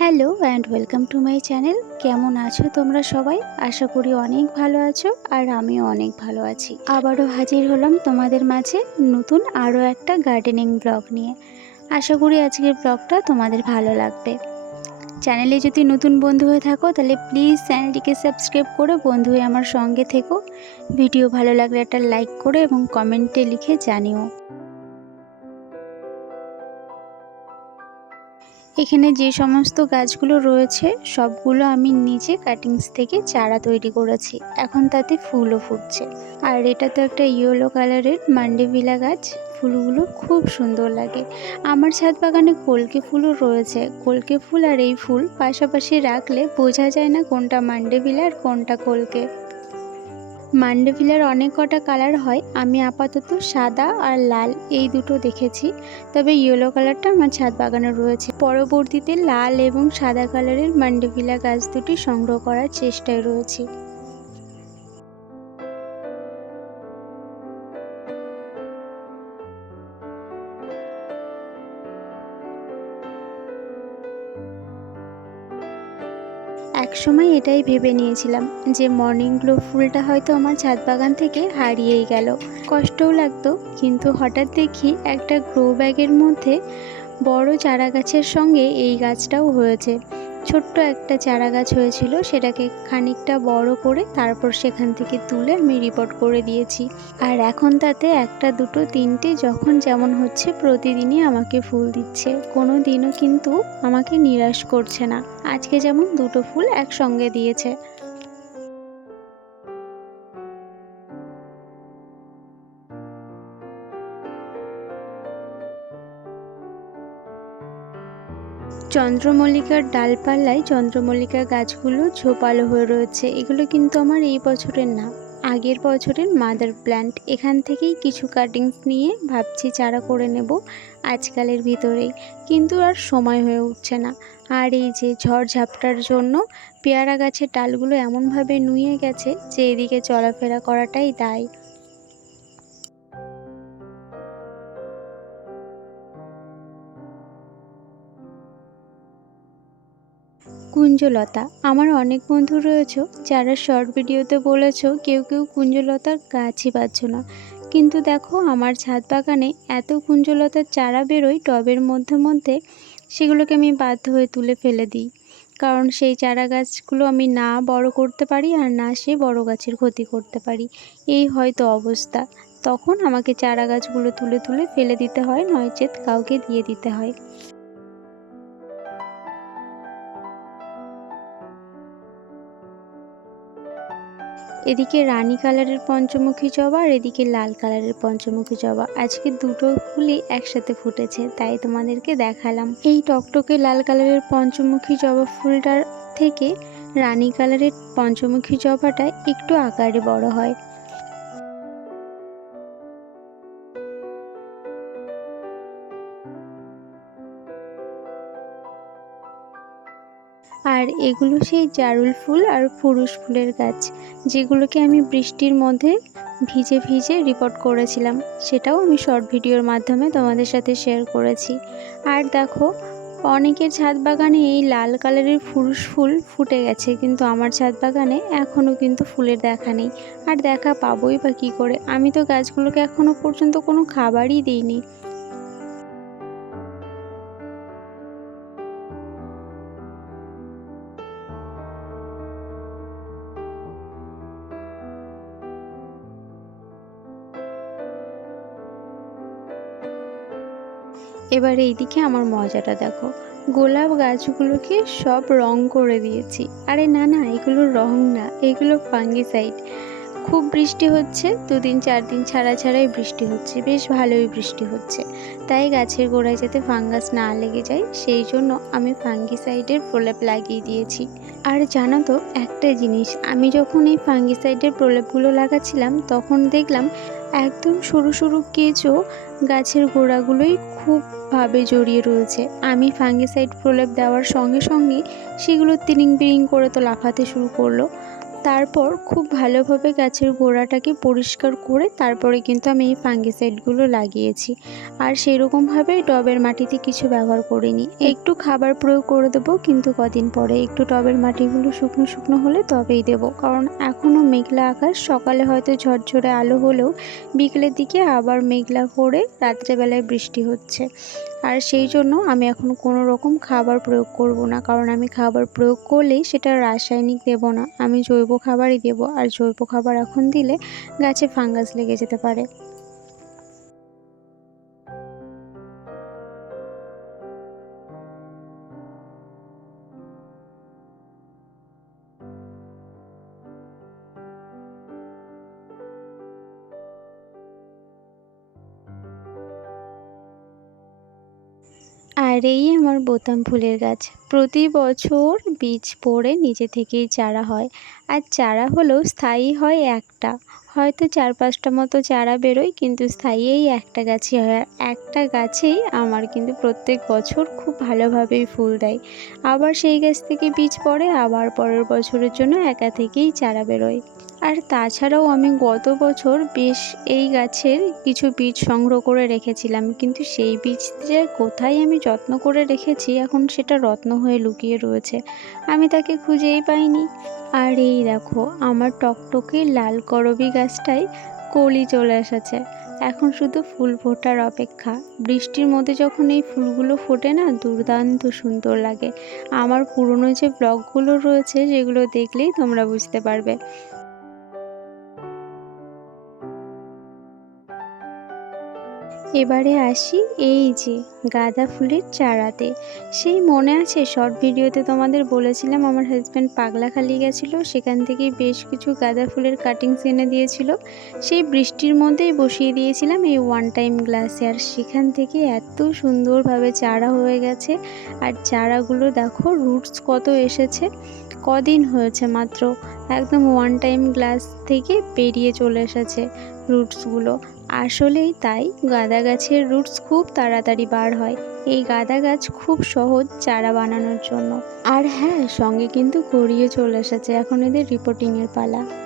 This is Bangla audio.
Hello and welcome to my channel. কেমন আছো তোমরা সবাই? আশা করি অনেক ভালো আছো আর আমিও অনেক ভালো আছি। আবারও হাজির হলাম তোমাদের মাঝে নতুন আরও একটা গার্ডেনিং ব্লগ নিয়ে। আশা করি আজকের ব্লগটা তোমাদের ভালো লাগবে। চ্যানেলে যদি নতুন বন্ধু হয়ে থাকো, তাহলে প্লিজ চ্যানেলটিকে সাবস্ক্রাইব করে বন্ধু হয়ে আমার সঙ্গে থেকো। ভিডিও ভালো লাগলে একটা লাইক করে এবং কমেন্টে লিখে জানিও। এখানে যে সমস্ত গাছগুলো রয়েছে, সবগুলো আমি নিজে কাটিংস থেকে চারা তৈরি করেছি। এখন তাতে ফুলও ফুটছে। আর এটা তো একটা ইয়েলো কালারের মান্ডেভিলা গাছ। ফুলগুলো খুব সুন্দর লাগে। আমার ছাদ বাগানে কলকে ফুলও রয়েছে। কলকে ফুল আর এই ফুল পাশাপাশি রাখলে বোঝা যায় না কোনটা মান্ডেভিলা আর কোনটা কলকে। মান্ডেভিলার অনেক কটা কালার হয়, আমি আপাতত সাদা আর লাল এই দুটো দেখেছি। তবে ইয়েলো কালারটা আমার ছাদ বাগানে রয়েছে। পরবর্তীতে লাল এবং সাদা কালারের মান্ডেভিলা গাছ দুটি সংগ্রহ করার চেষ্টায় রয়েছি। একসময় এটাই ভেবে নিয়েছিলাম যে মর্নিং গ্লো ফুলটা হয়তো আমার ছাদ বাগান থেকে হারিয়েই গেল। কষ্টও লাগতো, কিন্তু হঠাৎ দেখি একটা গ্রো ব্যাগের মধ্যে বড় চারা গাছের সঙ্গে এই গাছটাও হয়েছে। ছোট্ট একটা চারা গাছ হয়েছিল, সেটাকে খানিকটা বড় করে তারপর সেখান থেকে তুলে আমি রিপোর্ট করে দিয়েছি। আর এখন তাতে একটা, দুটো, তিনটে যখন যেমন হচ্ছে প্রতিদিনই আমাকে ফুল দিচ্ছে। কোনো দিনও কিন্তু আমাকে নিরাশ করছে না। আজকে যেমন দুটো ফুল একসঙ্গে দিয়েছে। চন্দ্রমল্লিকার ডালপাল্লায় চন্দ্রমল্লিকা গাছগুলো ঝোপালো হয়ে রয়েছে। এগুলো কিন্তু আমার এই বছরের না, আগের বছরের মাদার প্ল্যান্ট এখান থেকেই কিছু কাটিংস নিয়ে ভাবছি চারা করে নেব আজকালের ভিতরেই। কিন্তু আর সময় হয়ে উঠছে না। আর এই যে ঝড় ঝাপটার জন্য পেয়ারা গাছের ডালগুলো এমনভাবে নুয়ে গেছে যে এদিকে চলাফেরা করাটাই দায়। কুঞ্জলতা। আমার অনেক বন্ধু রয়েছে, যারা শর্ট ভিডিওতে বলেছ, কেউ কেউ কুঞ্জলতার গাছই পাচ্ছ না। কিন্তু দেখো, আমার ছাদ বাগানে এত কুঞ্জলতার চারা বেরোয় টবের মধ্যে মধ্যে, সেগুলোকে আমি বাধ্য হয়ে তুলে ফেলে দিই। কারণ সেই চারা গাছগুলো আমি না বড় করতে পারি আর না সে বড় গাছের ক্ষতি করতে পারি। এই হয়তো অবস্থা। তখন আমাকে চারা গাছগুলো তুলে তুলে ফেলে দিতে হয়, নয়চেত কাউকে দিয়ে দিতে হয়। এদিকে রানী কালারের পঞ্চমুখী জবা আর এদিকে লাল কালারের পঞ্চমুখী জবা। আজকে দুটো ফুলই একসাথে ফুটেছে, তাই তোমাদেরকে দেখালাম। এই টকটকে লাল কালারের পঞ্চমুখী জবা ফুলটার থেকে রানী কালারের পঞ্চমুখী জবাটা একটু আকারে বড় হয়। আর এগুলো সেই জারুল ফুল আর পুরুষ ফুলের গাছ, যেগুলোকে আমি বৃষ্টির মধ্যে ভিজে ভিজে রিপোর্ট করেছিলাম। সেটাও আমি শর্ট ভিডিওর মাধ্যমে তোমাদের সাথে শেয়ার করেছি। আর দেখো, অনেকের ছাদ বাগানে এই লাল কালারের পুরুষ ফুল ফুটে গেছে, কিন্তু আমার ছাদ বাগানে এখনও কিন্তু ফুলের দেখা নেই। আর দেখা পাবোই বা কী করে? আমি তো গাছগুলোকে এখনও পর্যন্ত কোনো খাবারই দিইনি। এবার এইদিকে আমার মজাটা দেখো। গোলাপ গাছগুলোকে সব রং করে দিয়েছি। আরে না না, এগুলো রং না, এগুলো ফাঙ্গিসাইড। খুব বৃষ্টি হচ্ছে, দুদিন চার দিন ছাড়া ছাড়াই বৃষ্টি হচ্ছে, বেশ ভালোই বৃষ্টি হচ্ছে। তাই গাছের গোড়ায় যাতে ফাঙ্গাস না লেগে যায়, সেই জন্য আমি ফাঙ্গিসাইডের প্রলেপ লাগিয়ে দিয়েছি। আর জানো তো, একটা জিনিস, আমি যখন এই ফাঙ্গিসাইডের প্রলেপগুলো লাগাচ্ছিলাম, তখন দেখলাম একদম সরু সরু কেঁচো গাছের গোড়াগুলোই খুবভাবে জড়িয়ে রয়েছে। আমি ফাঙ্গিসাইড প্রলেপ দেওয়ার সঙ্গে সঙ্গে সেগুলো তিরিং বিরিং করে তো লাফাতে শুরু করল। তারপর খুব ভালোভাবে গাছের গোড়াটাকে পরিষ্কার করে তারপরে কিন্তু আমি এই ফাঙ্গিসাইডগুলো লাগিয়েছি। আর সেরকমভাবে টবের মাটিতে কিছু ব্যবহার করিনি। একটু খাবার প্রয়োগ করে দেবো, কিন্তু কদিন পরে একটু টবের মাটিগুলো শুকনো শুকনো হলে তবেই দেবো। কারণ এখনও মেঘলা আকাশ, সকালে হয়তো ঝরঝরে আলো হলেও বিকেলের দিকে আবার মেঘলা করে রাত্রেবেলায় বৃষ্টি হচ্ছে। আর সেই জন্য আমি এখন কোনো রকম খাবার প্রয়োগ করব না, কারণ আমি খাবার প্রয়োগ করলেই সেটা রাসায়নিক দেব না। আমি জৈব খাবারই দেব আর জৈব খাবার এখন দিলে গাছে ফাঙ্গাস লেগে যেতে পারে। আর এই আমার বোতাম ফুলের গাছ। প্রতি বছর বীজ পড়ে নিজে থেকেই চারা হয়। আর চারা হলেও স্থায়ী হয় একটা। হয়তো চার পাঁচটা মতো চারা বেরোয়, কিন্তু স্থায়ী এই একটা গাছই হয়। আর একটা গাছেই আমার কিন্তু প্রত্যেক বছর খুব ভালোভাবেই ফুল দেয়। আবার সেই গাছ থেকে বীজ পড়ে, আবার পরের বছরের জন্য একা থেকেই চারা বেরোয়। আর তাছাড়াও আমি গত বছর বেশ এই গাছের কিছু বীজ সংগ্রহ করে রেখেছিলাম, কিন্তু সেই বীজ যে কোথায় আমি যত্ন করে রেখেছি, এখন সেটা রত্ন হয়ে লুকিয়ে রয়েছে। আমি তাকে খুঁজেই পাইনি। আর এই দেখো, আমার টকটকে লাল করবি গাছটায় কলি চলে এসেছে। এখন শুধু ফুল ফোটার অপেক্ষা। বৃষ্টির মধ্যে যখন এই ফুলগুলো ফোটে না, দুর্দান্ত সুন্দর লাগে। আমার পুরনো যে ব্লগগুলো রয়েছে সেগুলো দেখলেই তোমরা বুঝতে পারবে। এবারে আসি এই যে গাঁদা ফুলের চারাতে। সেই মনে আছে শর্ট ভিডিওতে তোমাদের বলেছিলাম আমার হাজব্যান্ড পাগলাখালি গেছিল, সেখান থেকে বেশ কিছু গাঁদা ফুলের কাটিংস এনে দিয়েছিল। সেই বৃষ্টির মধ্যেই বসিয়ে দিয়েছিলাম এই ওয়ান টাইম গ্লাসে আর সেখান থেকে এত সুন্দরভাবে চারা হয়ে গেছে, আর চারাগুলো দেখো রুটস কত এসেছে। কদিন হয়েছে মাত্র, একদম ওয়ান টাইম গ্লাস থেকে বেরিয়ে চলে এসেছে রুটসগুলো আসলেই তাই গাঁদা গাছের রুটস খুব তাড়াতাড়ি বার হয়। এই গাঁদা গাছ খুব সহজ চারা বানানোর জন্য। আর হ্যাঁ সঙ্গে কিন্তু গড়িয়ে চলে এসেছে এখন এদের রিপোর্টিংয়ের পালা।